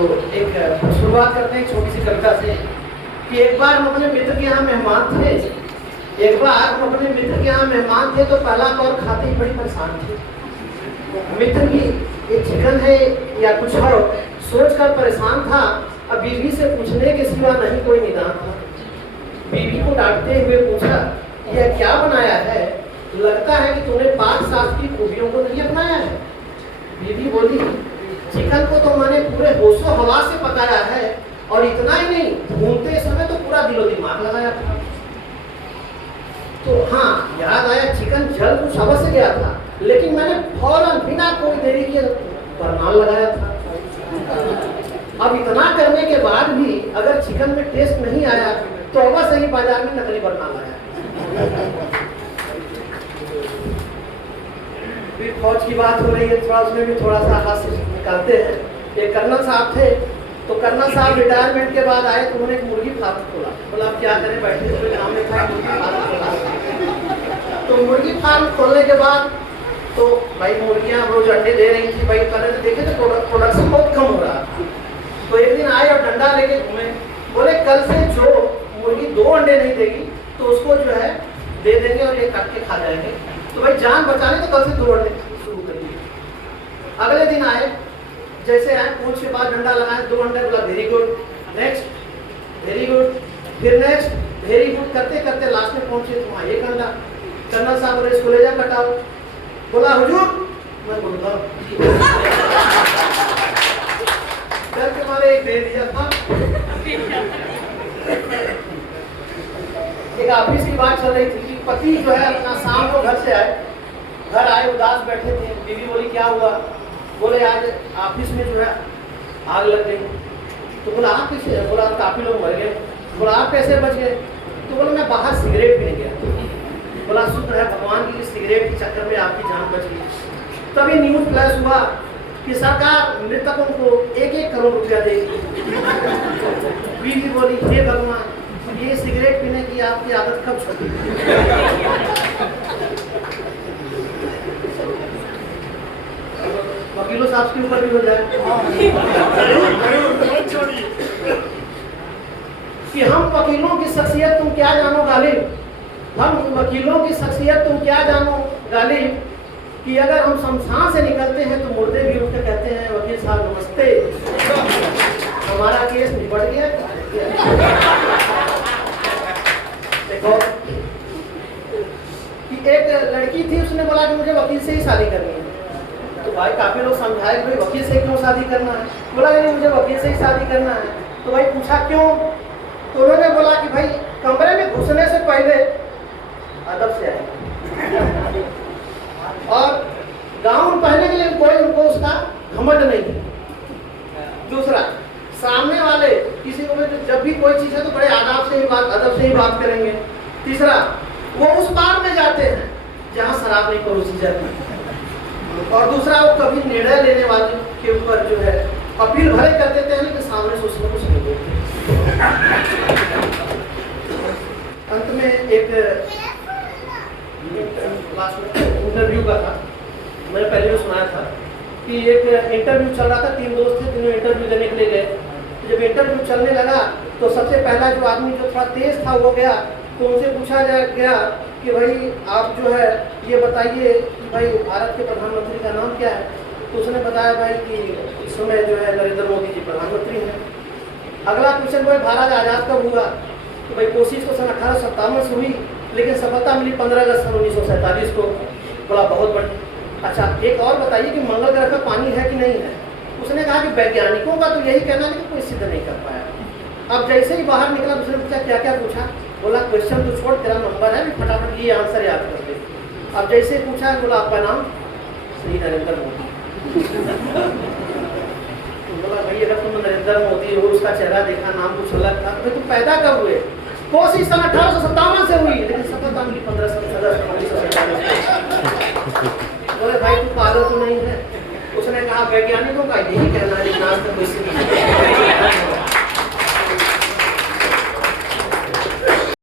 तो एक शुरुआत करते हैं एक छोटी सी कविता से कि एक बार हम अपने मित्र के यहाँ मेहमान थे। एक बार हम अपने मित्र के यहाँ मेहमान थे तो पहला कौर खाते ही बड़ी परेशान थे। मित्र की ये चिकन है या कुछ और सोच कर परेशान था। अब बीवी से पूछने के सिवा नहीं कोई निदान था। बीवी को डांटते हुए पूछा, यह क्या बनाया है? लगता है कि तूने पाक साफ की खूबियों को नहीं अपनाया है। बीवी बोली, चिकन को तो मैंने पूरे होशो हवास से पकाया है, और इतना ही नहीं, भूनते समय तो पूरा दिलो दिमाग लगाया था। तो हाँ, याद आया, चिकन जल कुछ अवश्य गया था, लेकिन मैंने फौरन बिना कोई देरी किए परमाल लगाया था। अब इतना करने के बाद भी अगर चिकन में टेस्ट नहीं आया तो अवश्य ही बाजार में नकली बरनाल आया। फिर फौज की बात हो रही है, थोड़ा उसमें भी थोड़ा सा हास्य निकालते हैं। एक कर्नल साहब थे, तो कर्नल साहब रिटायरमेंट के बाद आए तो उन्होंने एक मुर्गी फार्म खोला। बोला अब क्या करें, बैठे कोई काम नहीं था, मुर्गी फार्म खोला। तो मुर्गी फार्म खोलने के बाद तो भाई मुर्गियां रोज अंडे दे रही थी। भाई पहले तो देखे तो प्रोडक्शन बहुत कम हो रहा। तो एक दिन आए और डंडा लेके घूमे, बोले कल से जो मुर्गी 2 अंडे नहीं देगी तो उसको जो है दे देंगे और ये काट के खा जाएंगे। तो भाई जान बचाने तो कल से 2 अंडे शुरू करिए। अगले दिन आए, जैसे आए पूंछ के बाद डंडा लगाए, 2 अंडे, बोला very good, next very good, फिर नेक्स्ट वेरी गुड, करते करते लास्ट में पहुंचे तो वहाँ 1 अंडा। कर्नल साहब बोले इसको ले जा कटाओ। बोला हुजूर, मैं बोलूँगा डर के मारे एक दे दिया था। एक ऑफिस की बात चल रही थी कि पति जो है अपना शाम को घर से आए, घर आए उदास बैठे थे। बीवी बोली क्या हुआ? बोले आज ऑफिस में जो है आग लग गई। तो बोला आप कैसे? बोला काफी लोग मर गए। बोला आप कैसे बच गए? तो बोला मैं बाहर सिगरेट पीने गया। बोला शुक्र है भगवान की सिगरेट के चक्कर में आपकी जान बच गई। तभी न्यूज फ्लैश हुआ कि सरकार मृतकों को 1-1 करोड़ रुपया देगी। बीवी बोली हे भगवान, ये सिगरेट पीने की आपकी आदत कब छूटी? वकीलों साहब के ऊपर भी हो जाए कि हम वकीलों की शख्सियत तुम क्या जानो गालिब। हम वकीलों की शख्सियत तुम क्या जानो गालिब, कि अगर हम शमशान से निकलते हैं तो मुर्दे भी उठ के कहते हैं वकील साहब नमस्ते, हमारा केस निपट गया। देखो कि एक लड़की थी, उसने बोला कि मुझे वकील से ही शादी करनी है। तो भाई काफी लोग समझाए कि भाई वकील से क्यों शादी करना है? बोला नहीं मुझे वकील से ही शादी करना है। तो भाई पूछा क्यों? तो उन्होंने बोला कि भाई कमरे में घुसने से पहले अदब से आए और गाउन पहनने के लिए कोई उनको उसका घमंड नहीं है। दूसरा, सामने वाले किसी को जब भी कोई चीज है तो बड़े आदाब से ही बात, अदब से ही बात करेंगे। तीसरा, वो उस बार में जाते हैं जहाँ शराब नहीं परोसी जाती। और दूसरा, वो कभी निर्णय लेने वाले के ऊपर जो है अपील भले कर देते हैं लेकिन सामने से उसमें कुछ नहीं बोलते। अंत में एक इंटरव्यू का था, मैंने पहले भी सुनाया था कि एक इंटरव्यू चल रहा था। 3 दोस्त थे, तीनों इंटरव्यू देने के लिए गए। जब इंटरव्यू चलने लगा तो सबसे पहला जो आदमी जो थोड़ा तेज था वो गया। तो उनसे पूछा गया कि भाई आप जो है ये बताइए कि भाई भारत के प्रधानमंत्री का नाम क्या है? तो उसने बताया भाई कि इस समय जो है नरेंद्र मोदी जी प्रधानमंत्री हैं। अगला क्वेश्चन भाई भारत आज़ाद कब हुआ? तो भाई कोशिश तो सन 1857 से हुई, लेकिन सफलता मिली 15 अगस्त सन 1947 को। बोला बहुत बढ़िया। अच्छा एक और बताइए कि मंगल ग्रह पर पानी है कि नहीं है? उसने कहा कि वैज्ञानिकों का तो यही कहना है कि कोई सिद्ध नहीं कर पाया। अब जैसे ही बाहर निकला उसने पूछा क्या क्या पूछा? बोला क्वेश्चन तो छोड़, तेरा नंबर है, फटाफट ये आंसर याद कर दे। अब जैसे पूछा, बोला आपका नाम? श्री नरेंद्र मोदी। बोला भाई अगर तुम नरेंद्र मोदी हो, उसका चेहरा देखा, नाम कुछ अलग था, तो तुम पैदा कब हुए? कोशिश सन 1857 से हुई, लेकिन सफलता मिली 15 अगस्त 1947। बोले भाई तू पागल तो नहीं है? उसने कहा वैज्ञानिकों का यही कहना है, लेकिन आज तक कोई